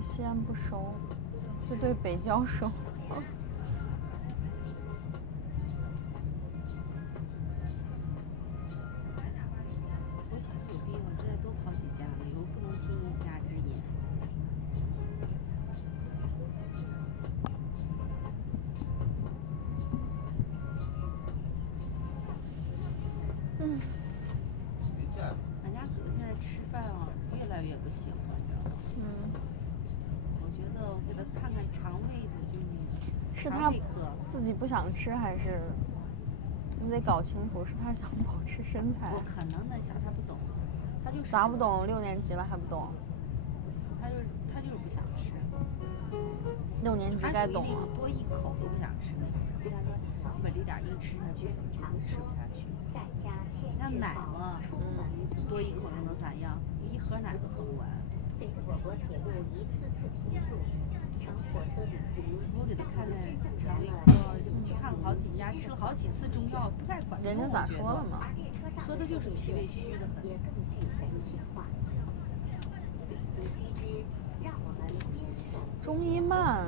对西安不熟，就对北郊熟。我想有病，我这多跑几家了，以后不能听一家之言。俺家哥现在吃饭啊，越来越不喜欢，你知道吗？我觉得我给他看看肠胃的，就是是他自己不想吃，还是你得搞清楚是他想保持身材？我可能在想他不懂，他就是咋不懂？6年级了还不懂？他就是不想吃。6年级该懂了。多一口都不想吃那种，不像说你把这点硬吃下去，吃不下去。像奶嘛，多一口又能咋样？一盒奶都喝不完。随着我国铁路一次次提速，乘火车旅行。我给他看了肠胃科，去看了好几家，吃了好几次中药，不太管用。人家咋说了嘛？说的就是脾胃虚的很。也更具人性化。旅行须知，让我们边走。中医慢。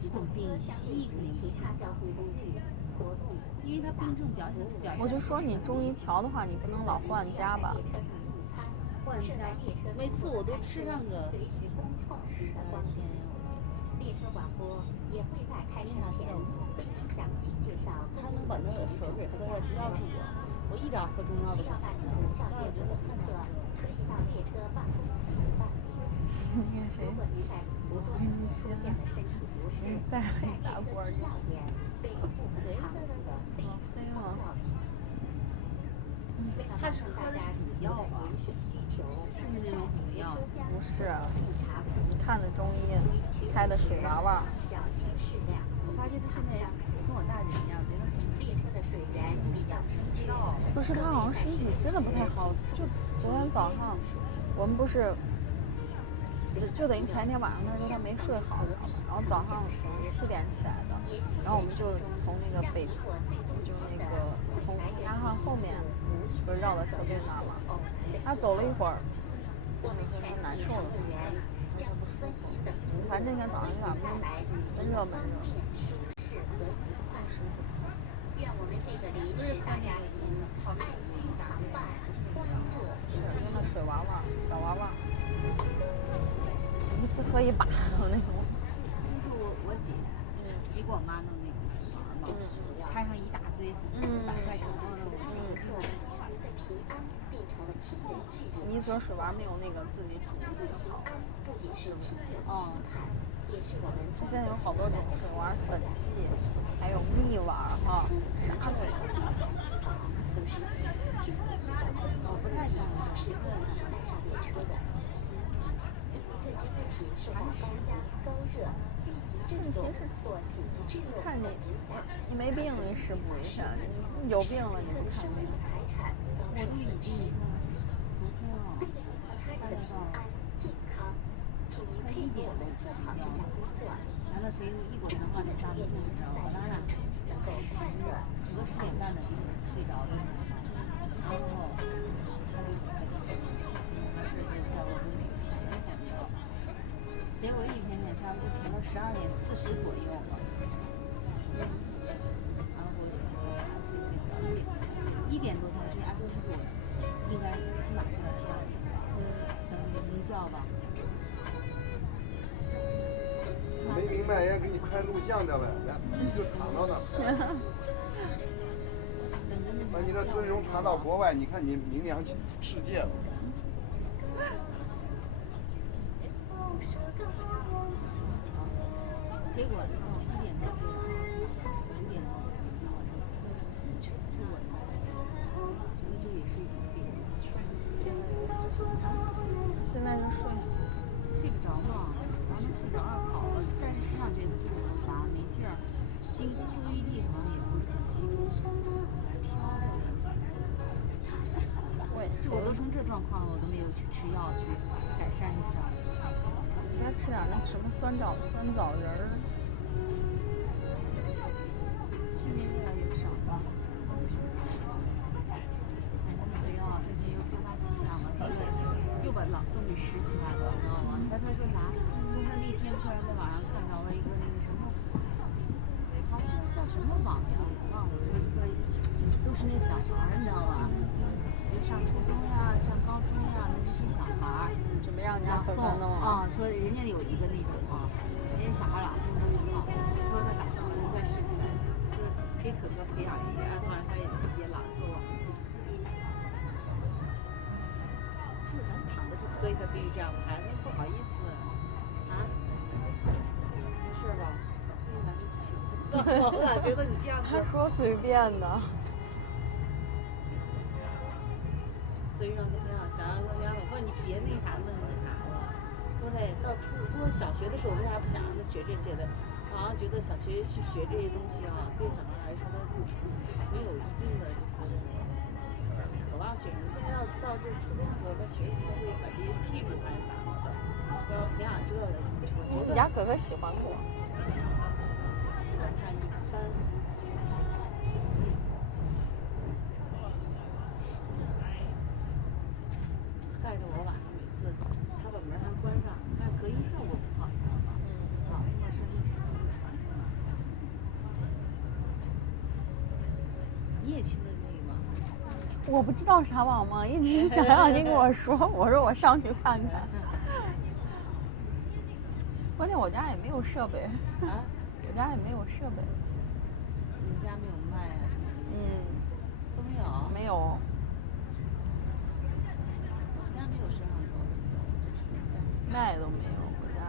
这种病西医肯定不行。交通工具活动。因为他病症表现。我就说你中医调的话，你不能老换家吧？换家，每次我都吃上个随时恭候时的光天。列车广播也会在开车前为您详细介绍。他能把那个水给喝下去，要是我一点喝中药都不行。上列车的乘客可以到列车办公室办理。你看谁？如果您在途中出现了身体不适，带了一大锅药店被部分藏毒的非中药品。他是喝的是补药吧？是不是那种补药？不是，看的中医，开的水娃娃。我发现他现在跟我大姐一样，觉得列车的水源比较清澈。不是，他好像身体真的不太好。就昨天早上，我们不是，就等于前一天晚上他说他没睡好，然后早上7点起来的，然后我们就从那个就是那个从牙汉后面不是绕到车队那儿嘛，他走了一会儿，他难受了，反正那天早上有点闷热。愿我们这个临时大家庭爱心常伴，欢乐是那水娃娃，小娃娃，一次喝一把那种。就是我姐，没给我妈弄那种水丸嘛，开上一大堆400块钱的那种精油。你说水丸没有那个自己煮的好，它现在有好多种水丸粉剂，还有蜜丸哈，啥都有。我不太想吃上列车的，因为这些物品受到高压、高热、运行震动或紧急制动看你影响。你没病你是补一下，你有病了你不看病。我都已经昨天啊，大概到健康，请您配合我们做好这项工作。完了，谁一过电话那3分钟，你知道我拉能够快乐。10点半的睡着了，然后他就还是叫我给那个便宜点的，结果一便宜3不便到12点40左右了，然后我咋睡不着，1点多他睡，按说是我应该起码睡到7、8点吧，等能叫吧。没明白，人家给你拍录像的了，你就躺到那儿。把你的尊荣传到国外，你看你名扬世界了。结果1点多睡着，5点多睡着，是我才觉得这也是一种病。现在就睡不着嘛，然后能睡着好了，但是身上觉得就是很乏没劲儿，注意力好像也不是很集中，飘着。这我都成这状况了，我都没有去吃药去改善一下。应该吃点那什么酸枣仁儿。睡眠越来越少了。哎，他们谁啊？最近又突发奇想了，又把朗诵给拾起来了，知道吗？猜他说啥？说他那天突然在网上看着了一个那个什么，好像叫什么网呀，我忘了。说这个都是那小孩儿，你知道吧？就上初中呀、上高中呀那些小孩儿，准备让人家朗诵弄啊，说人家有一个那种啊，人家小孩朗诵都挺好，说他打小就在拾起来，说给可可培养一个爱好，让他也朗诵。是咱躺着，所以他必须这样拍，那不好意思啊，没事吧？那咱就起我咋觉得你这样子？他说随便的。所以让他想让他家我说你别那啥弄那啥了，说嘞到说小学的时候为啥不想让他学这些的？好像觉得小学去学这些东西啊，对小孩来说他没有一定的就是渴望学什么。现在到这初中的时候，他学习他会把这些记住还是咋着的？要培养这个，我觉得。你家可可喜欢我。我看一般。害得我晚上每次他把门还关上，但隔音效果不好，你知道吗？朗诵的声音始终不传出来。你也去那个吗？我不知道啥网吗？一直想让你跟我说，我说我上去看看。关键我家也没有设备。啊？我家也没有设备。你们家没有麦啊？都没有。没有。我家没有摄像头，就是麦都没有，我家。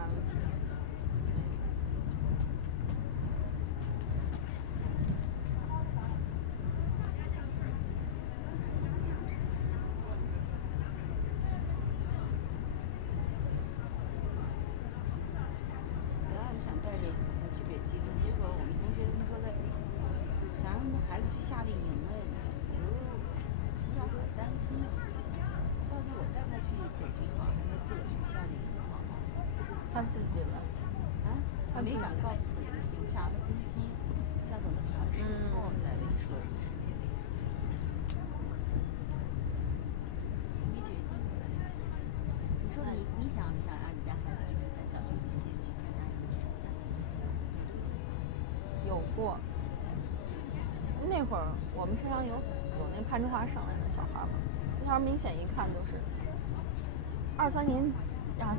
本来想带着他去北京，结果我们同学他们说的，想让孩子去夏令营了，有点很担心。到底我带他去北京好，还是他自己去夏令营好？他自己的。啊？他没敢告诉我这个事情，我想让他分心，想等他考完试以后再跟你说这个事情。没决定。你说你想不想让你家孩子就是在小学期间去参加一次全夏？有过。那会儿我们车上有那攀枝花上来的小孩嘛，那条明显一看就是2、3年级呀，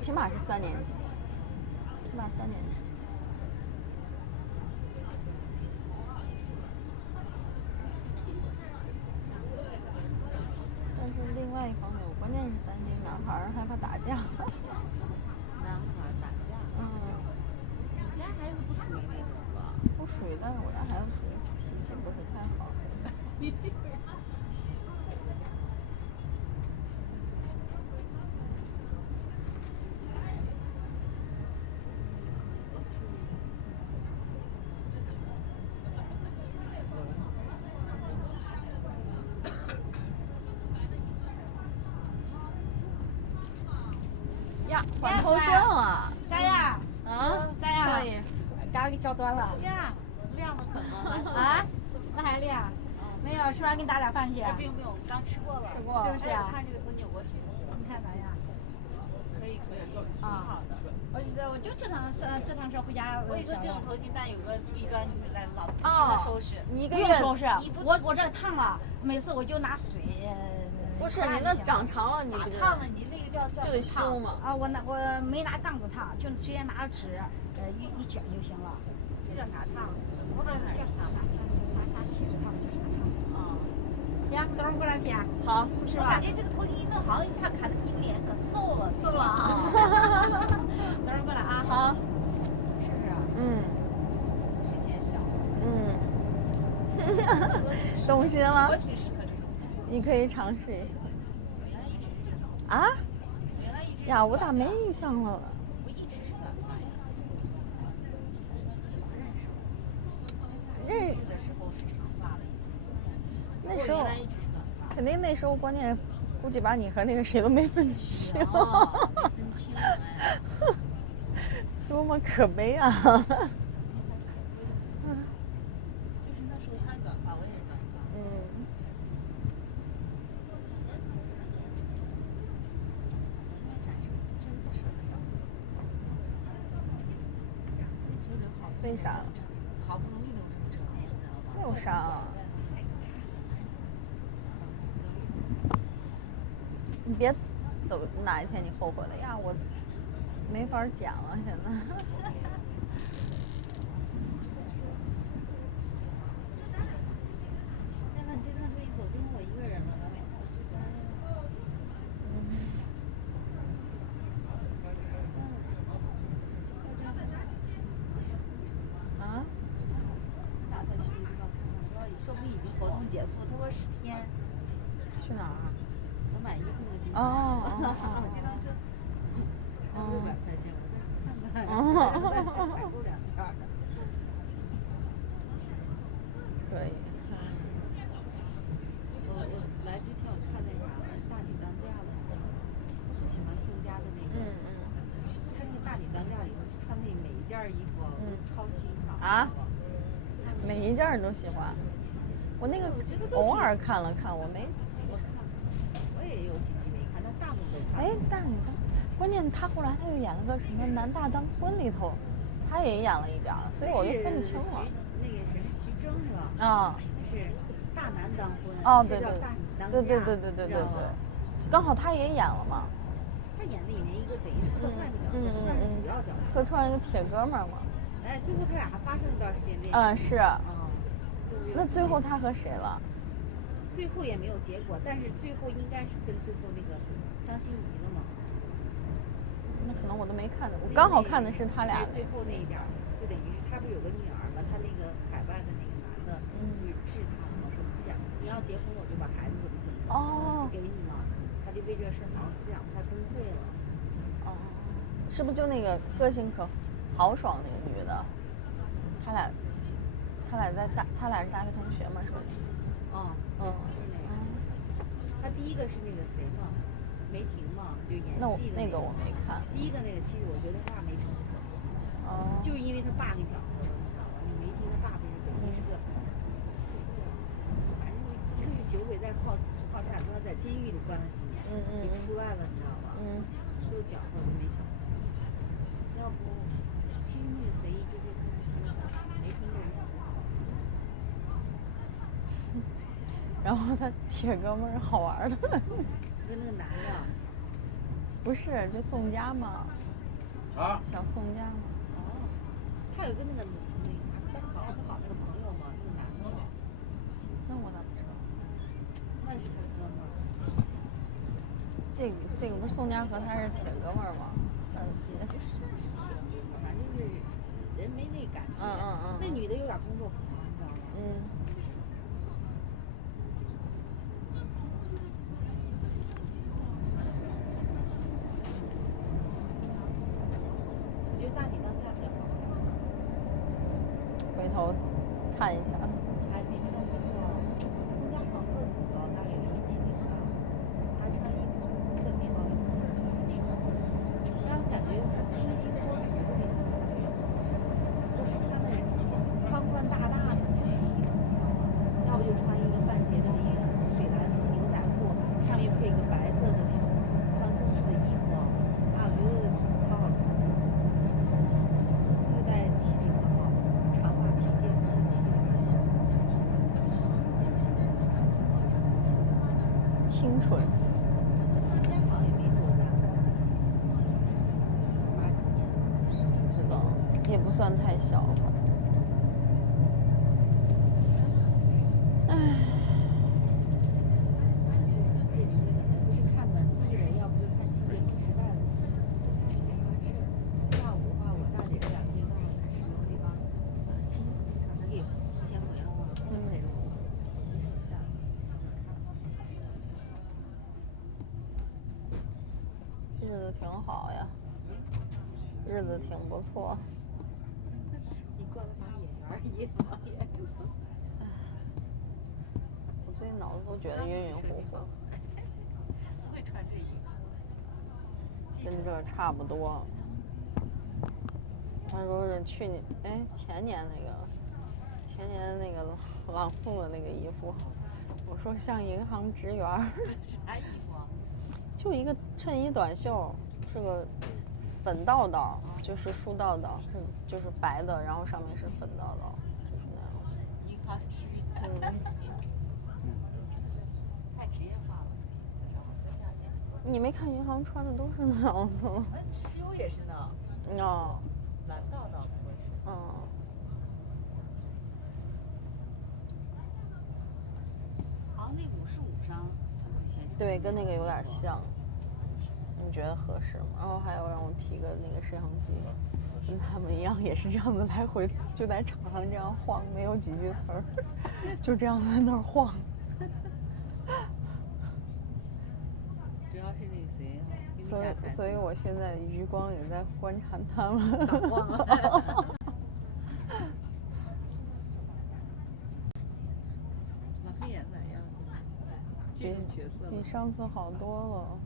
起码是3年级，起码3年级。但是另外一方面，我关键是担心男孩害怕打架。男孩打架？你家孩子不属于那种吧？不属于，但是我家孩子属于脾气不是太好。呀，换头像了。咋样？咋样？可以。刚给绞断了。呀，亮的很吗？啊？那还亮？没有，吃完给你打点饭去。不用不用，刚吃过了。吃过了。是不是啊？看这个头扭过去。你看咋样？可以，挺好的。我就这趟车回家。我跟你说，这种头巾但有个弊端就是来老不停的收拾。你不用收拾，我这烫了，每次我就拿水。不是你那长长了，你咋烫的？你那个叫就得修嘛。啊，我没拿杠子烫，就直接拿纸，一卷就行了。这叫啥烫？我不知道叫啥锡纸烫，叫啥烫？啊。行，等会儿过来片。好，是吧？我感觉这个头巾一弄，好像一下看着你脸可瘦了。瘦了啊！等会儿过来啊。好。是不是？是显小。动心了。我挺适合这种。你可以尝试一下。原来一直是长发。啊？原来一直。呀，我咋没印象了？我一直是短发呀。认识的时候是长发了已经。那时候原来一直是短发。肯定那时候关键估计把你和那个谁都没分清。没分清哎。多么可悲啊！就是那时候他短发，我也是短发。为啥？好不容易弄成这样，你知道吗？有啥啊？你别等哪一天你后悔了呀，我没法剪了现在。那你这趟这一走，就剩我一个人了，啊？打算去一个地方看看，说不定已经活动结束，他说10天。去哪儿啊？我买衣服那个地哦方。哦这趟车600块钱，我再去看看，再采购2件儿。可以。我来之前我看那啥了，大女当家了，我不喜欢宋佳的那个。他那个大女当家里头穿那每一件衣服我都超欣赏。啊？每一件你都喜欢？我那个偶尔看了看，我没。我看了，我也有几集没看，但大部分都看。哎，大女当，关键他后来他又演了个什么《男大当婚》里头，他也演了一点儿，所以我就分不清了。那个谁是徐峥是吧？啊。那是大男当婚。哦，对对。这叫大女当家。对。刚好他也演了嘛。他演里面一个等于是客串一个角色，不算是主要角色。客串一个铁哥们儿嘛。哎，最后他俩还发生一段时间恋爱。是。那最后他和谁了？最后也没有结果，但是最后应该是跟最后那个张歆艺了嘛。那可能我都没看的，我刚好看的是他俩。最后那一点，就等于是他不是有个女儿嘛？他那个海外的那个男的，治他嘛，说不想你要结婚，我就把孩子怎么不给你嘛。他就为这事好像思想快崩溃了。哦。是不是就那个个性可豪爽那个女的？他俩是大学同学嘛，是不是？就是那个。他第一个是那个谁嘛，梅婷嘛，就演戏的那个我没看。第一个那个其实我觉得他爸没成可惜。就是因为他爸给搅和了，你知道吗？那梅婷他爸不是等于是个，反正一个是酒鬼在好杀，他在监狱里关了几年，就出来了，你知道吗？最后搅和都没搅和。要不，其实那个谁一直对他挺有感情，梅婷这人挺好。然后他铁哥们儿好玩的。不是那个男的。不是，就宋佳嘛。啊。小宋佳嘛。他有个那个他好那个朋友嘛，那个男的。那我咋不知道？那是他哥们儿。这个不是宋佳和他是铁哥们儿吗？也不是铁哥们儿，反正就是人没那感觉。那女的有点工作狂，你知道吗？我觉得大女当家比较好看。回头看一下。还没穿衣服，宋佳好像个子不高，大概有170吧。她穿衣服特漂亮，让人感觉有点清新脱俗的那种感觉。都是穿的宽宽大大的那种衣服，要不就穿一个半截的那个水蓝色牛仔裤，上面配一个白色的那种宽松式的衣服，我觉得可好看。又带气质可好，长发披肩的气质。清纯。宋佳好像也没多大，80几年。不知道，也不算太小吧。唉。这时不是看本地的，要不就看新节目时代的。私下也没啥事儿。下午的话，我大姐这俩可以到石油那帮新工厂，她给提前回了嘛。下午日子挺好呀，日子挺不错。你过得好演员一样也。我最近脑子都觉得晕晕乎乎。不会穿这衣服。跟这差不多。他说是前年那个朗诵的那个衣服，我说像银行职员。啥衣服？就一个衬衣短袖，是个粉道道，就是树道道，就是白的，然后上面是粉道道，就是那样子。一看区别。太职业化了，夏天。你没看银行穿的都是那样子吗？石油也是呢。哦。蓝道道的会是。嗯。好像那55商，对，跟那个有点像。你觉得合适吗？然后还有让我提个那个摄像机，跟他们一样，也是这样子来回，就在场上这样晃，没有几句词儿，就这样在那儿晃。主要是那个谁所以我现在余光也在观察他们。咋晃啊？马黑眼咋样？进入角色了。比上次好多了。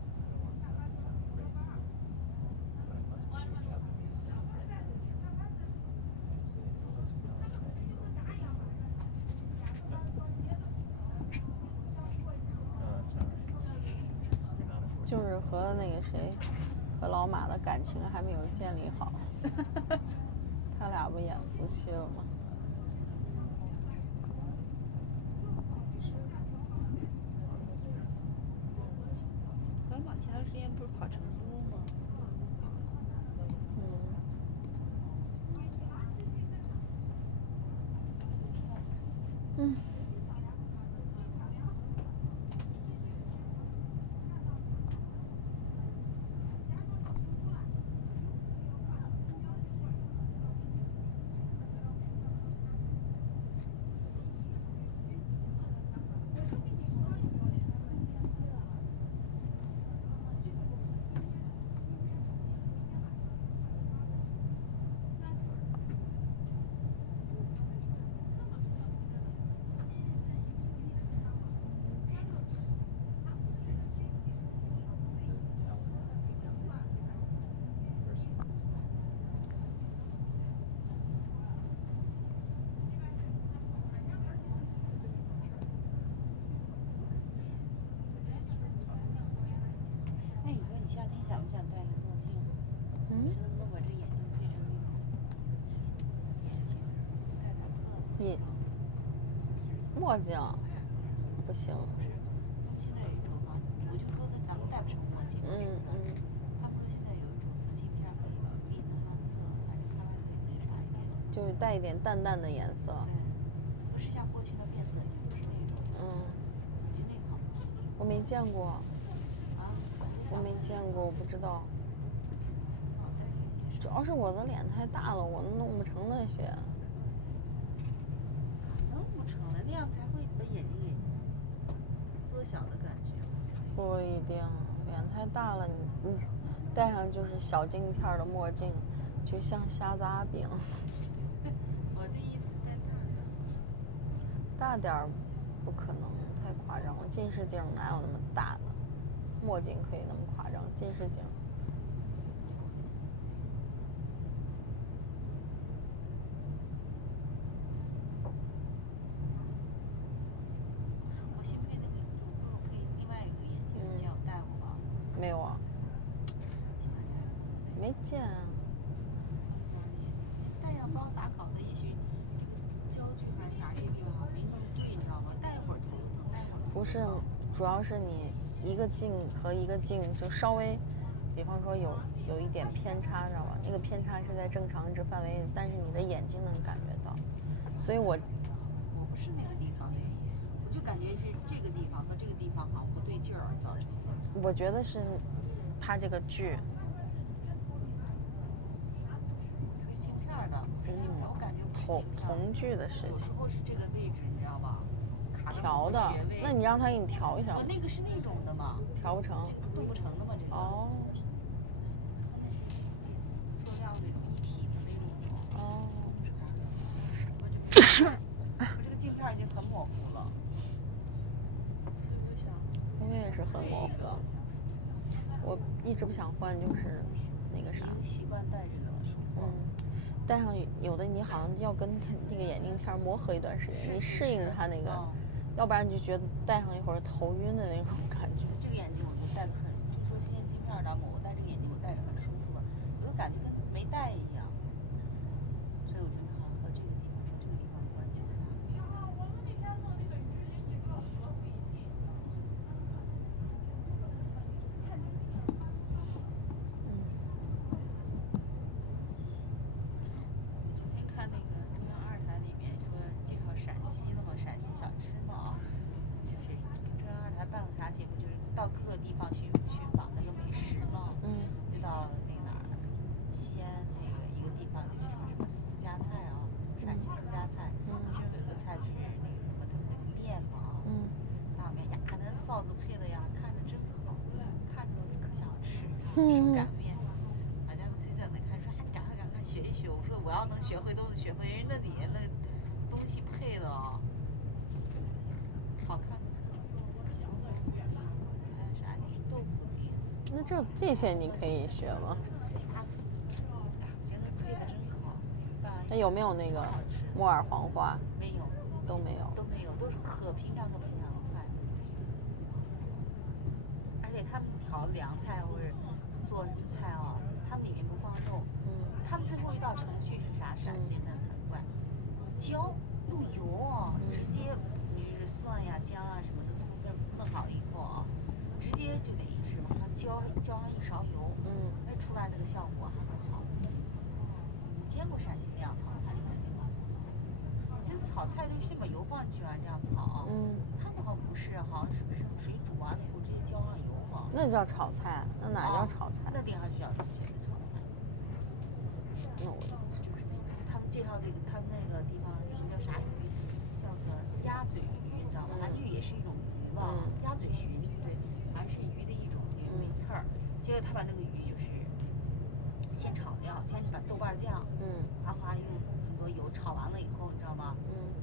就是和那个谁，和老马的感情还没有建立好，他俩不演夫妻了吗？老马前段时间不是跑成都吗？嗯。墨镜不行。现在有一种嘛，我就说的咱们戴不成墨镜。他们说现在有一种镜片可以弄上色，反正看来可以那啥一点。就是带一点淡淡的颜色。对，不是像过去的变色镜，不是那种。我觉得那个好。我没见过。啊？我没见过，我不知道。主要是我的脸太大了，我弄不成那些。弄不成了，那样才会把眼睛给缩小的感觉。不一定，脸太大了，你戴上就是小镜片的墨镜，就像虾杂饼。我的意思戴大的。大点儿不可能，太夸张了。近视镜哪有那么大的？墨镜可以那么夸张，近视镜。没有啊，没见啊。但要不知道咋搞的，也许这个焦距还是哪些地方没弄对，你知道吗？戴一会儿头疼，戴一会儿。不是，主要是你一个镜和一个镜就稍微，比方说有一点偏差，知道吧？那个偏差是在正常值范围，但是你的眼睛能感觉到。所以我不是那个地方的原因，我就感觉是这个地方和这个地方好像不对劲儿，造成的。我觉得是他这个剧。镜片的，我感觉同剧的事情。有时候是这个位置，你知道吧？调的，那你让他给你调一下。那个是那种的嘛？调不成。这个镀不成的嘛？这个。哦。塑料那种一体的那种。哦。我这个镜片已经很模糊了。我也是很模糊。我一直不想换，就是那个啥。习惯戴这个舒服。戴上有的你好像要跟那个眼镜片磨合一段时间，你适应它那个，要不然你就觉得戴上一会儿头晕的那种感觉。这个眼镜我就戴得很，就说新眼镜片的嘛，我戴这个眼镜我戴着很舒服的。有的感觉跟没带一样。所以我觉得好像和这个地方关系不大。今天看那个中央2台里面说介绍陕西的嘛，陕西小吃嘛，就是中央2台办个啥节目，就是到各个地方寻访那个美食嘛。就到那个哪儿，西安那个一个地方就是什么私家菜啊，陕西私家菜，其中有个菜就是那个什么他们那个面嘛，大面呀，那臊子配的呀，看着真好，看着都是可想吃，手擀面。反正就在那看说，还赶快学一学。我说我要能学会都能学会，人家那底下那东西配的啊，好看的很。还有啥地豆腐丁。那这些你可以学吗？我觉得配的真好。那有没有那个木耳黄花？没有，都没有，都是可平常的菜。而且他们调凉菜或者做什么菜啊，他们里面不放肉。他们最后一道程序是啥？陕西人很怪，浇用油啊，直接你是蒜呀、姜啊什么的，葱丝弄好了以后啊，直接就等于是往上浇上一勺油，那出来那个效果还会好。你见过陕西那样炒菜吗？我觉得炒菜都是先把油放进去啊，这样炒。他们好像不是，好像是不是水煮完了以后直接浇上油嘛？那叫炒菜，那哪叫炒菜？那地方就叫简直炒菜。那我就是那种他们介绍那个他们那个地方有个叫啥鱼，叫个鸭嘴鱼，你知道吗？它鱼也是一种鱼吧，鸭嘴鲟，对，反正是鱼的一种，也没刺儿。结果他把那个鱼就是先炒料，先把豆瓣酱，夸夸用很多油炒完了以后，你知道吗？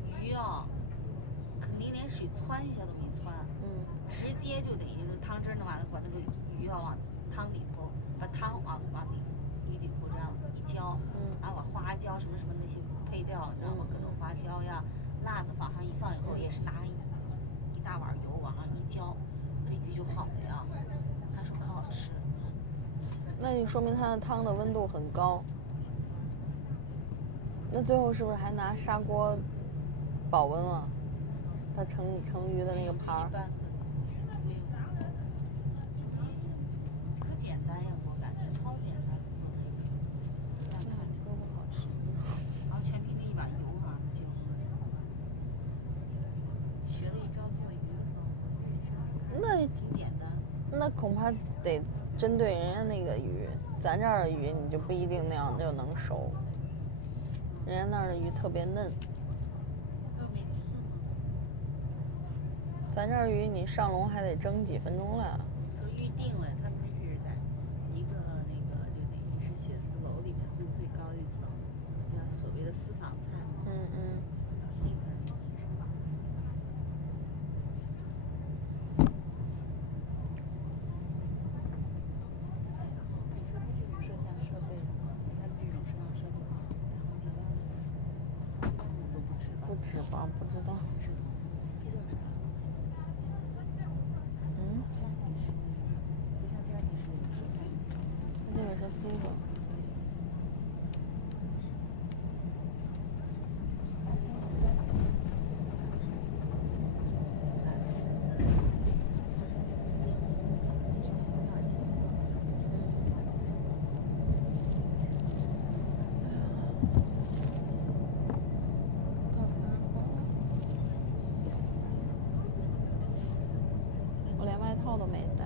鱼啊，肯定连水汆一下都没汆，直接就等于那个汤汁弄完了，把那个鱼要往汤里头，把汤往鱼里头这样一浇，然后把花椒什么什么那些配料，你知道吗？各种花椒呀、辣子往上一放以后，也是拿一大碗油往上一浇，这鱼就好了呀，还说可好吃。那就说明它的汤的温度很高。那最后是不是还拿砂锅保温了？它盛鱼的那个盘儿。可简单呀，我感觉超简单做的鱼，但看着都好吃。然后全凭这一把油往上浇。学了一招做鱼的时候，那挺简单。那恐怕得针对人家那个鱼，咱这儿的鱼你就不一定那样就能熟。人家那儿的鱼特别嫩。没刺吗？咱这儿鱼你上笼还得蒸几分钟了。都预定了，他们是在一个那个就等于是写字楼里面住最高一层，叫所谓的私房菜嘛。定的那个是吧？你说它这种摄像设备，它这种摄像设备，好几万都不止吧？不止吧？不知道。这就是啥？家庭式，不像家庭式有摄像机。这个是租的。我连外套都没带。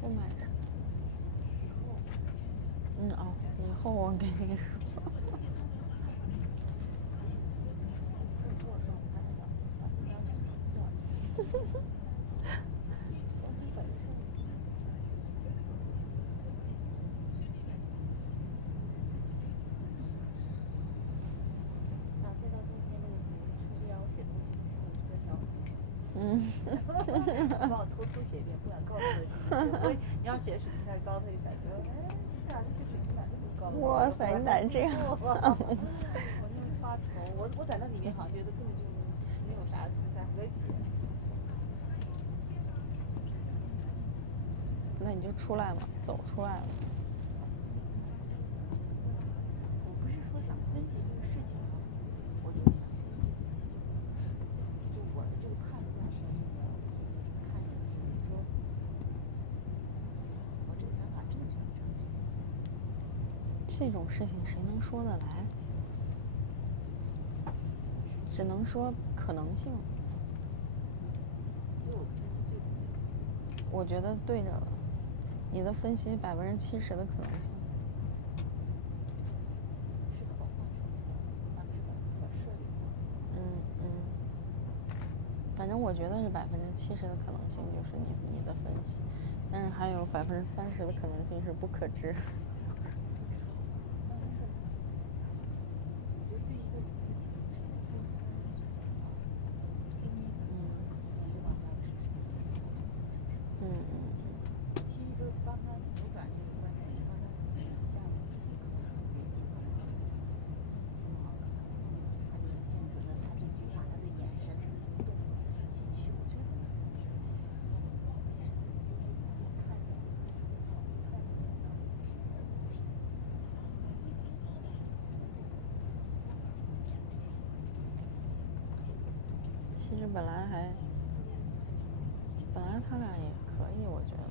不买的。以后我跟你说。帮我偷偷写一遍，不敢告诉他。你要写水平太高，他就感觉，哎，这俩这水平咋这么高？哇塞，你咋这样？我就发愁。我在那里面好像觉得根本就没有啥存在和谐。那你就出来嘛，走出来了。我不是说想分析这个事情，我就是想分析就我的这个判断是那个看着就是说，我这个想法正确不正确？这种事情谁能说得来？只能说可能性。因为我分析对不对？我觉得对着了，你的分析70%的可能性。是可换手错，换这个可设计错。反正我觉得是70%的可能性就是你的分析，但是还有30%的可能性是不可知。其实就是帮他扭转这个观念，希望他很像很好看。他明显觉得他这句话，他的眼神，他的动作，情绪，我觉得。其实本来他俩也可以，我觉得。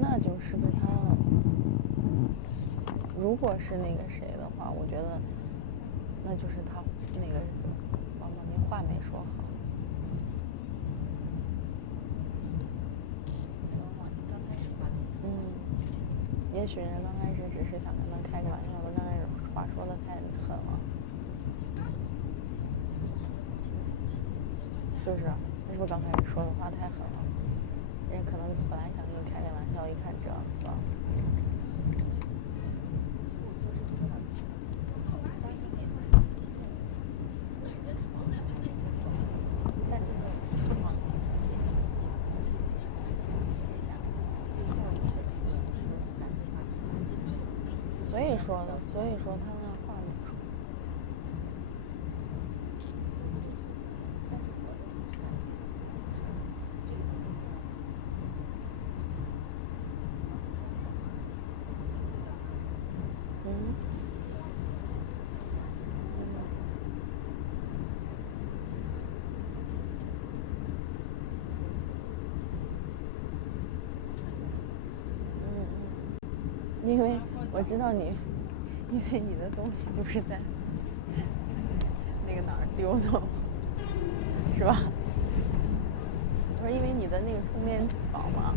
那就是被他了。如果是那个谁的话，我觉得那就是他那个王宝那话没说好。也许人刚开始只是想跟他开个玩笑，刚开始话说的太狠了，是不是？是不是刚开始说的话太狠了？人可能本来想跟你开个玩笑，一看这算了。所以说他那话没说。因为我知道你，因为你的东西就是在那个哪儿丢的，是吧？我说因为你的那个充电宝嘛，